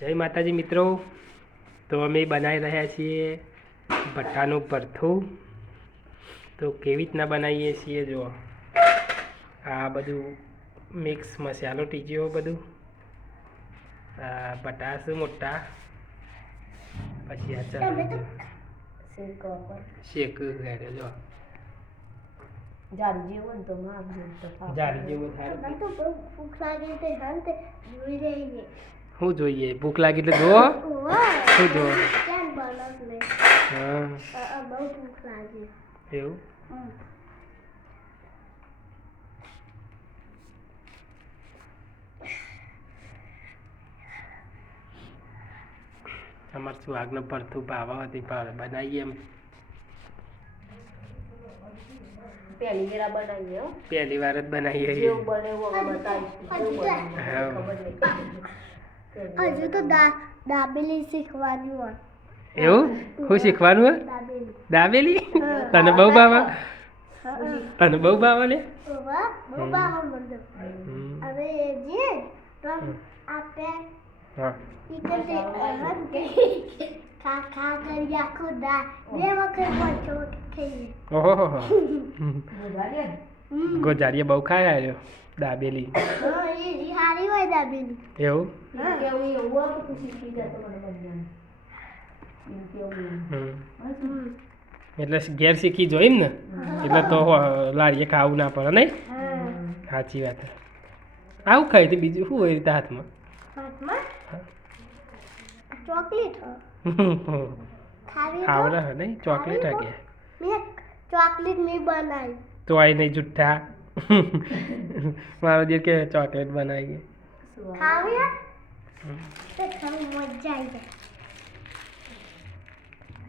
જય માતાજી મિત્રો, તો અમે બનાવી રહ્યા છીએ ભટ્ટાનું ભરથું. તો કેવી રીતના બનાવીએ છીએ જો, આ બધું મિક્સ મસાલો ટીજ્યો, બધું આ બટાસ મોટા, પછી આ ચાલો શેક ગાડ્યો જો જારી જેવું તો જારી જેવું થાય. ભૂખ લાગે તે હંત જોઈ રહી શું જોઈએ? ભૂખ લાગી એટલે જુઓ. શું જુઓ? કેમ બનસ લે હા બહુ ભૂખ લાગી એવું. અમારે શું આગળ ભરથું ભાવા હતી બનાવીએ એમ. પહેલી વેરા બનાવીએ પહેલી વાર જ બનાવીએ. જેવું બને એવું બતાવીશ. હજુ તો દાબેલી શીખવાની હોય. એવું? શું શીખવાનું હોય? દાબેલી. તને બહુ ભાવે? તને બહુ ભાવે ને? બહુ ભાવ મને. હવે જે આપણે હા ખા કરી આખું દા બે વખત પાંચ વખત ખાઈએ. ઓહો ગોજારીએ બહુ ખાય આવ્યો દાબેલી. એ હારી હોય દાબેલી. એવું? એટલે ઘેર શીખી જોઈ ને, એટલે તો લારીએ ખાવું ના પડે નહીં. સાચી વાત. આવું ખાય તો બીજું શું હોય રીતે હાથમાં? ચોકલેટ આવડે હે નહીં? ચોકલેટ હગે મેં ચોકલેટ નહીં બનાવી. તો આઈ નહીં જુઠ્ઠા. મારો દિલ કે ચોકલેટ બનાવી. ખાવી તો ખાવી મજા આવી જાય.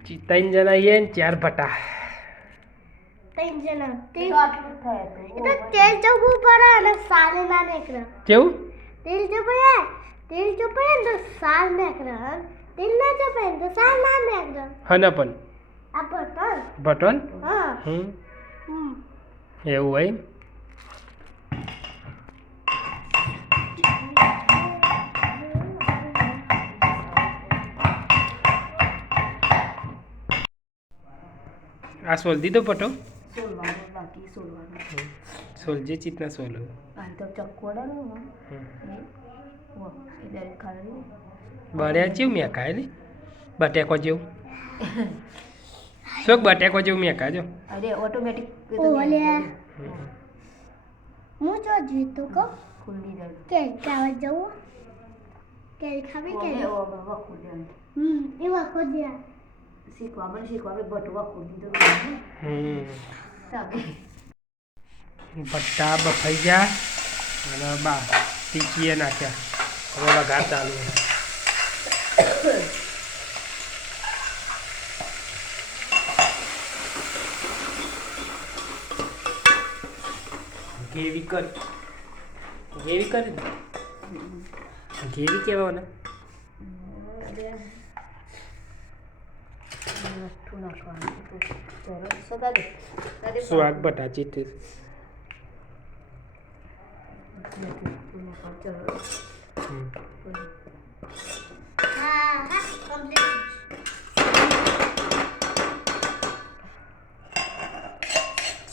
3 જણા આવીએ ને 4 ભટ્ટા. 3 જણા તેલ ચોખ્ખું પડે અને સાલે ના નીકળે. કેવું? તેલ ચોપડે ને તો સાલ નીકળે, તેલ ના ચોપડે ને તો સાલ ના નીકળે. હને પણ આ બટન બટન. હા એવું હોય. આ સોલ દીધો પટો. સોલવાનું બાકી સોલવાનું. સોલજે ચિતના સોલો. આ તો ચક્કોડા નો ઇધર ખાલી બળ્યા જેવું મેં ખાય ને બટેકો જેવું. શોક બટેકો જેવું મેં ખાજો. અરે ઓટોમેટિક ઓલે હું જો જીતો કો ખુલ્લી દે કે ચાવા જવું કે ખાવી કે ઓ બાબા ખુલ્લી એવા ખોજ્યા શીખવા બટવા ખોલી તો ભટ્ટા બફાઈ ગયા અને બા ટીકીએ નાખ્યા. હવે વઘાર ચાલુ. ગેવી કરી ગેવી કેવા ને સ્વાદ બટા ચીતે.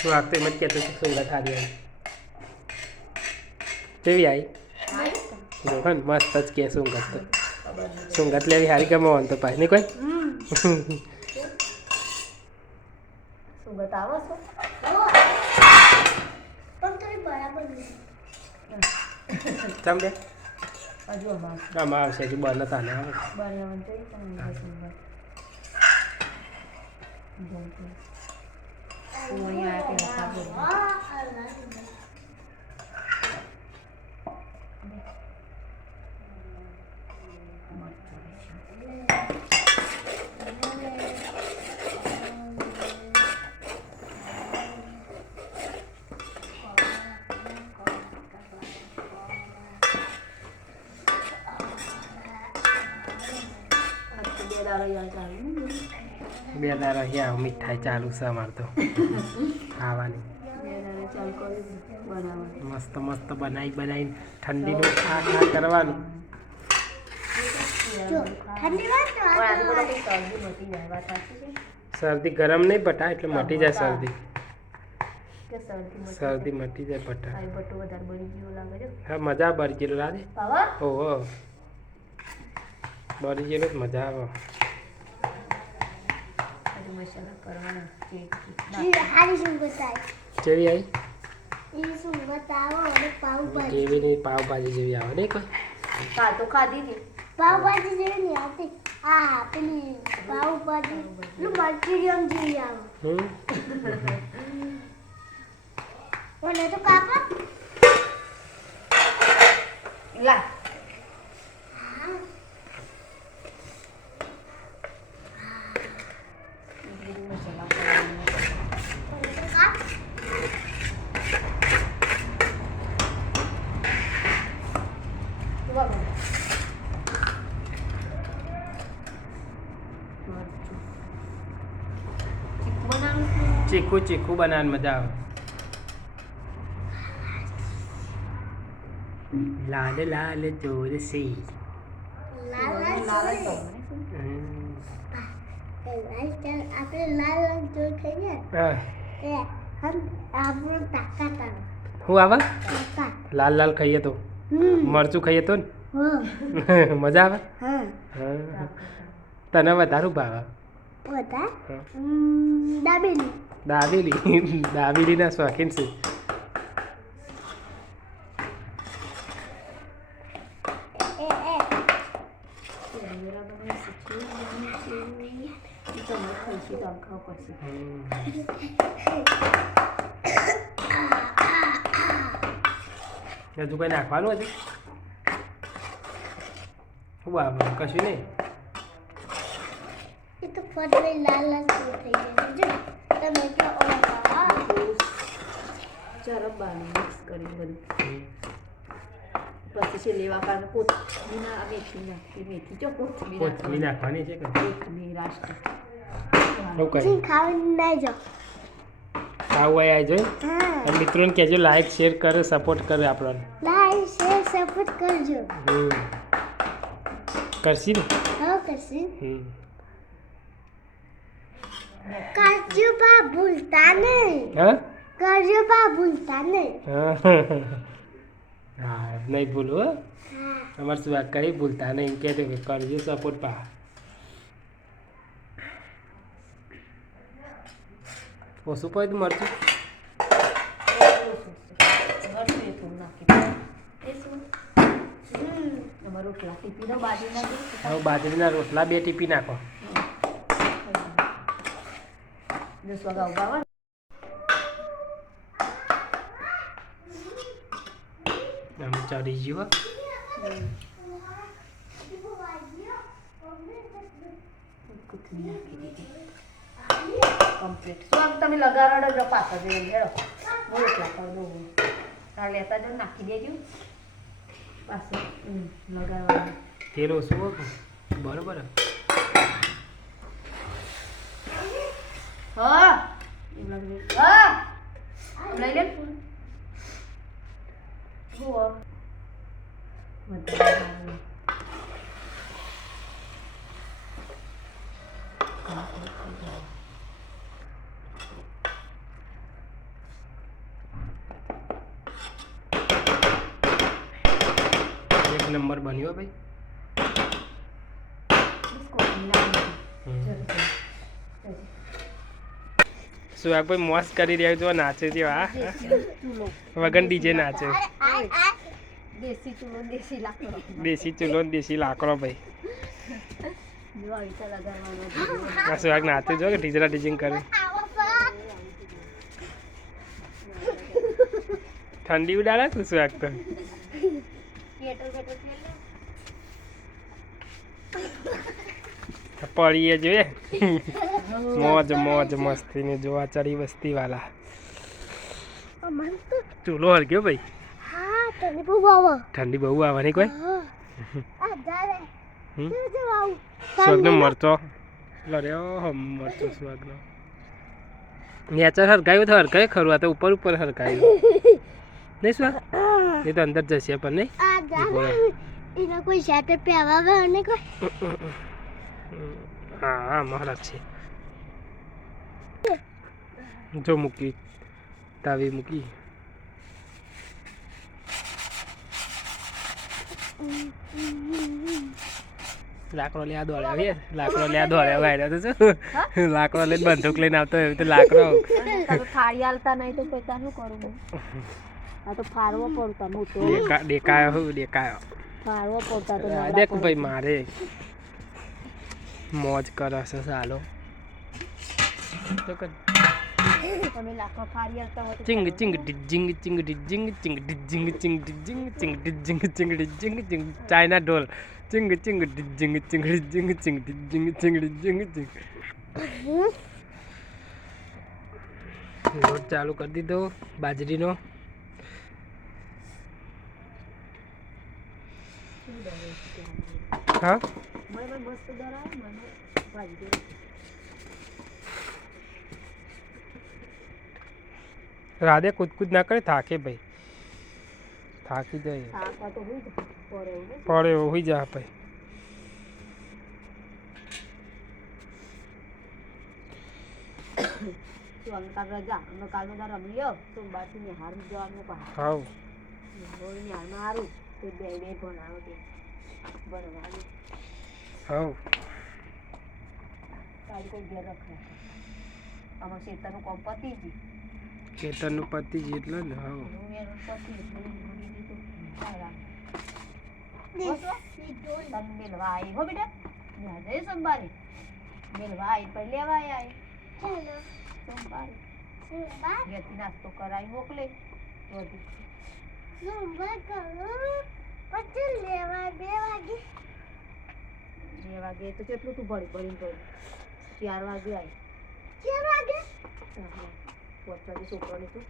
સ્વાદ તો એમ જ કહેતો સુંગત હારી આવી. કેવી આવી? જો હા મસ્ત જ કે સુંગત તો. સુંગત લેવી હારી ગમે તો પાછી નહીં કોઈ. સુગત આવો છો પણ તો બરાબર ચમ બે હજુ આમાં આવશે હજુ બનતા ને આવે. બનાવવાનું તો સુગત બે દાડા અહીંયા મીઠાઈ ચાલુ છે અમારે તો ખાવાની. મસ્ત મસ્ત બનાવી ઠંડીનું ખા કરવાનું. ઠંડી વાત તો શરદી મટી જાય વાત સાચી છે શરદી ગરમ નહીં બટા એટલે મટી જાય શરદી કે શરદી મટી જાય બટા આ બટુ વધારે બળી ગયો લાગે છે હા મજા બળી ગયેલું લાગે બાબા ઓહો બળી ગયેલું જ મજા આવે હજુ મસાલા કરવાના હારી શું બતાય જેવી આવી એ શું બતાવો અને પાવભાજી કેવી નહીં પાવભાજી જેવી આવે નહીં કોઈ તો ખાધી હતી પાવભાજી જેવી નહીં આવતી આ પેલી પાવભાજી પેલું મટીરિયમ જેવી આવે મને તો કાપા લા ચીકુ ચીકુ બનાવવાની મજા આવે લાલ લાલ ચોર સી આપણે લાલ રંગ જોઈ ખાઈએ હમ આપણું તાકાત આવે શું આવે તાકાત લાલ લાલ ખાઈએ તો મરચું ખાઈએ તો ને મજા આવે હા તને વધારું ભાવે બધા દાબેલી દાબેલી દાબેલીના શોખીન છે હજુ કઈ નાખવાનું હજી શું આવે કશું નહીં એ તો ફરી લાલ લાલ થઈ જાય જો તમે તો ચરબ બાળી મિક્સ કરી બધું પછી છે લેવા કારણ કોથમીના મેથી જો કોથમીર નાખવાની છે કે કોથમીર રાષ્ટ્ર શું કરી ખાવાની ના જો આવું આવી જોઈ અને મિત્રોને કહેજો લાઈક શેર કરે સપોર્ટ કરે આપણને લાઈક શેર સપોર્ટ કરજો કરશી ને હા કરશી કરજો બા ભૂલતા નહીં હા કરજો બા ભૂલતા નહીં હા નહીં ભૂલું હો અમારે શું વાત કઈ ભૂલતા નહીં કહેતો કે કરજો સપોર્ટ પા ઓછું પડ્યું મરચું હવે બાજરીના રોટલા 2 ટીપી નાખો આમ ચડી ગયું કમ્પ્લીટ સ્વાગ તમે લગાડો જો પાછા જઈને હેડો હું એટલા કર દઉં આ લેતા જો નાખી દેજો પાછું લગાડવાનું તેલ ઓછું હો બરોબર હા હા લઈ લે હું એક નંબર બન્યો ભાઈ સુહાગ ભાઈ મોસ કરી રહ્યા છો નાચે છે હા વગન ડીજે નાચે દેશી ચૂલો દેશી લાકડો દેશી ચૂલો ને દેશી લાકડો ભાઈ આ સુહાગ નાચે જો કે ટીચરા ટીચિંગ કરે ઠંડી ઉડાડે તું સુહાગ તો પડીએ જોઈએ મોજ મોજ મસ્તી ને જોવા ચડી વસ્તી વાલા ચૂલો હરગ્યો ભાઈ ઠંડી બહુ આવવાની કોઈ સ્વાગનો મરચો લડ્યો મરચો સ્વાગનો નેચર હરગાયું તો હરગાય ખરું આ તો ઉપર ઉપર હરગાયું નહીં સ્વાગ એ તો અંદર જશે પણ નહીં એના કોઈ શર્ટ પહેરવા ગયો ને કોઈ હા હા મહારાજ છે જો મૂકી તાવી મૂકી લાકડો લે દોડે હવે લાકડો લે દોડે વાયરો તો શું લાકડો લઈને બંદૂક લઈને આવતો હોય તો લાકડો થાળી આલતા નહીં તો પૈસા શું કરું આ તો ફારવો પડતા મોટો દેખાયો ફારવો પડતા તો દેખ ભાઈ મારે મોજ કરે છે સાલો તો કર તમે લાકડો ફાડી આલતા હોય તો ચિંગ ચિંગ ડિજિંગ ચિંગ ડિજિંગ ચિંગ ડિજિંગ ચિંગ ડિજિંગ ચિંગ ડિજિંગ ચિંગ ડિજિંગ ચિંગ ચાઇના ઢોલ ચિંગ ચિંગ ડિજિંગ ચિંગ ડિજિંગ ચિંગ ડિજિંગ ચિંગ ડિજિંગ ચિંગ લોટ ચાલુ કરી દીધો બાજરીનો હા મને મસ્ત દરાય મને ભાજી દે રાધે કૂદકૂદ ના કરે થાકે ભાઈ થાકી જાય આ તો હોય પડે હોઈ જા ભાઈ તો અંકાર રજા અમે કાલનો દાર રમ્યો તો બાકી ને હાર જવાનું પા હાવ હોળી ને હારમાં હારું તે બે ભણાવો દે ભણવાનું હાવ કાલ કોઈ ઘેર રખે આમાં શેતાનું કોમ પતી ગયું ખેતરનું પતિ જેટલો ને હાવ મેલવા આવી હો બેટા જય સંભારી મેલવા આવી પછી લેવા આવી સંભારી ઘેરથી નાસ્તો કરાવી મોકલે બે વાગે તો કેટલું તું ભણી ભણીને કરી 4 વાગે આવી 4 વાગે છોકરાને શું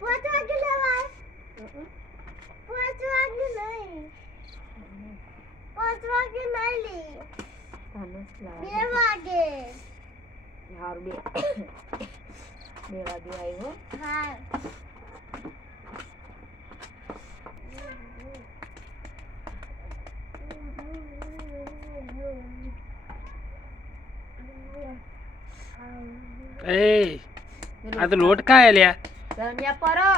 5 વાગે લેવા 5 વાગે નહીં 5 વાગે નહીં લે 2 વાગે હાર 2 વાગે આવ્યો હા એ આ તો લોટ ખાય લ્યા રમ્યા પરો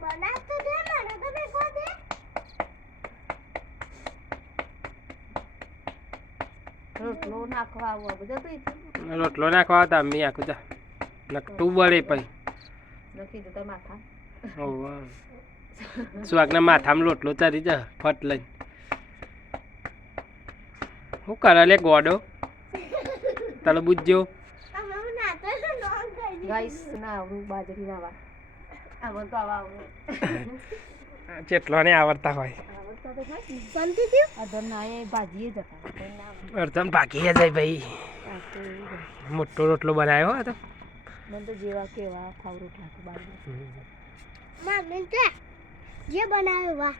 બના તો દે મને તો બે કો દે રોટલો નાખવા આવો બધું તો રોટલો નાખવા હતા મી આખું જા નકટું બળે પઈ નખી દેતા માથા ઓહ સુવાગના માથામાં લોટલો ચડી જા ફટ લઈને હું કરે લે ગોડો તાલો બુજ્જો ગાઈસ ના આવડું બાજરી ના વા આમાં તો આવા જેટલો ને આવડતા હોય આવડતા તો થાય શાંતિ થી અધર ના એ ભાજીએ જતા અડધમ ભાગી જાય ભાઈ મોટો રોટલો બનાવ્યો હતો મને તો જેવા કેવા ખાવ રોટલા તો બાજરી માં મેં કે જે બનાવ્યો વાહ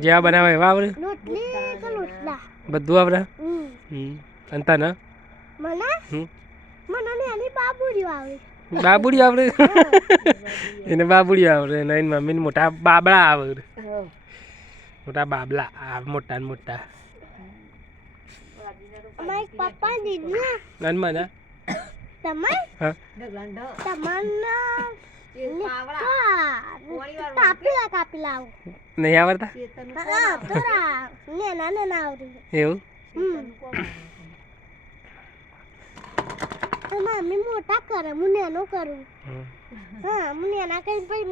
જેવા બનાવે એવા આવડે રોટલી કે રોટલા બધું આવડે અંતા ના મને ને આની બાબુડી આવડે બાબુડી આવડે એને બાબુડી આવડે એને મમ્મીને મોટા બાબડા આવડે મોટા બાબલા આ મોટા ને મોટા અમાર પપ્પા દીદી નન મને તમાર હા તમારના કાપી લાવ નહીં આવડતા ના આવડે એવું મમ્મી મોટા કરે હું નાનો કરું હા હું નાના કરીને પછી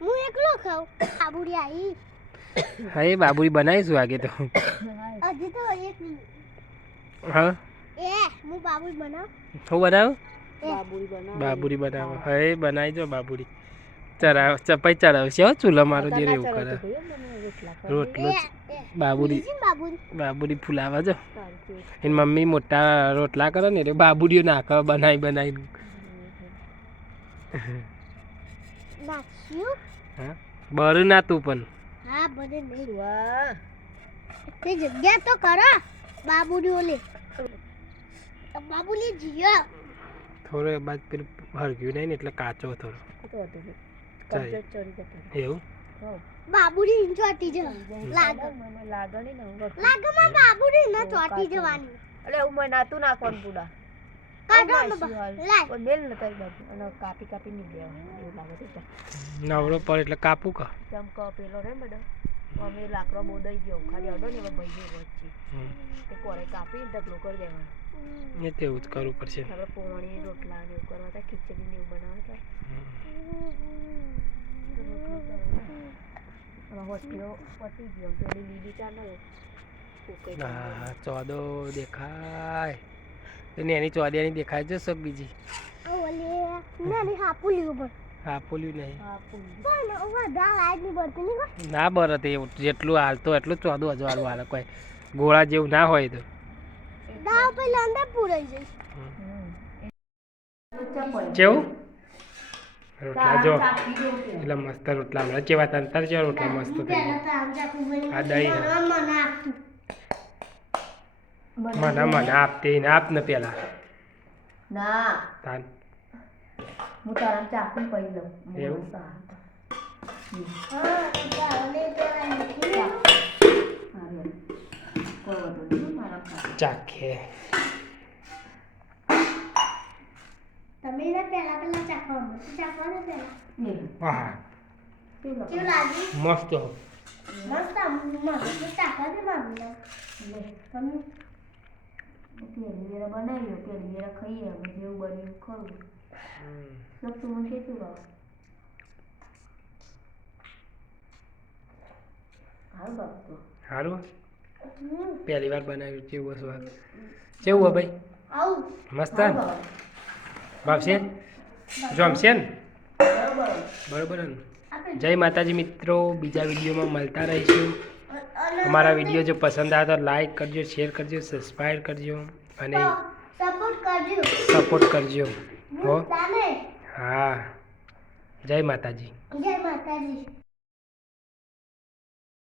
હું એકલો ખાઉં બાબુડી આવી હા એ બાબુડી બનાવીશું આગે તો હજી તો એક હા એ હું બાબુડી બનાવ હું બનાવું બાબુડી બાબુડી બનાવો હા એ બનાવી દો બાબુડી ચરાવ ચપાઈ ચડાવશે હો ચૂલો મારો જે એવું કરે રોટલો બાબુડી ફૂલાવા જો એની મમ્મી મોટા રોટલા કરે ને એટલે બાબુડીઓ નાખે બનાવી હા બરું ના તું પણ હા બધે નહીં વાહ તે જગ્યા તો કરો બાબુડી ઓલે બાબુલી જીયો થોડો બાદ પેલું હરગ્યું નહીં ને એટલે કાચો થોડો કમ્પ્લીટ ચડી જતો એવું બાબુડી ઇન ચોટી જ લાગે મને લાગે નહીં ને હું લાગે માં બાબુડી ના ચોટી જવાની એટલે હું મને નાતું નાખવાનું પૂડા કાઢો ને લાય કોઈ બેલ ન તારી બાજુ અને કાપી કાપી નહીં દેવાનું એવું લાગે છે નવરો પર એટલે કાપું કા ચમકો પેલો રે મેડમ અમે લાકડો બોદાઈ ગયો ખાલી અડો ને ભાઈ ગયો વચ્ચે તે કોરે કાપી ઢગલો કરી દેવાનો એ તેવું જ કરવું પડશે આપણે પોણી રોટલા ને એવું કરવા હતા ખીચડી ને એવું બનાવતા હોસ્પિટલ પતી ગયો પેલી લીલી ચા ને હા ચોદો દેખાય એને એની ચોદિયાની દેખાય છે સગ બીજી ઓલે નાની હાપુ લીવું પણ હા પોલ્યું નહીં હા પૂરી પણ વધા લાઈટ ની બરતી ની કોઈ ના બરત એ જેટલું હાલતો એટલું 14,000 વાળું હાલે કોઈ ગોળા જેવું ના હોય તો દાવ પેલા અંદર પૂરાઈ જાય કેવું રોટલા જો એટલે મસ્ત રોટલા મળે કેવા તંતર છે રોટલા મસ્ત થઈ પેલા ગયા તો આમ ચાકુ બની આ દહીં મને આપતું મને આપતી ને આપ ને પેલા ના તાન હું તારા ચાકુ પડી દઉં એવું? હા ચાલે પેલા નથી કોઈ વધુ નહીં મારા ખાતે ચાખે તમે એને પેલા ચાખવા મળે ચાખવા ને પેલા હા કેવું લાગ્યું મસ્ત મસ્ત મસ્ત ચાખવા દે મારું તમે પેલી વેરા બનાવ્યો પેલી વેરા ખાઈએ હવે જેવું બન્યું ખરું સબ તું કેટલું ભાવ હાલ બાપ તો સારું પહેલી વાર બનાવ્યું કેવું સ્વાદ કેવું હો ભાઈ આવું મસ્ત ભાવશે જમશે ને બરોબર ને જય માતાજી મિત્રો બીજા વિડીયોમાં મળતા રહીશું અમારા વિડીયો જો પસંદ આવે તો લાઈક કરજો શેર કરજો સબસ્ક્રાઈબ કરજો અને સપોર્ટ કરજો સપોર્ટ કરજો હો તાને હા જય માતાજી જય માતાજી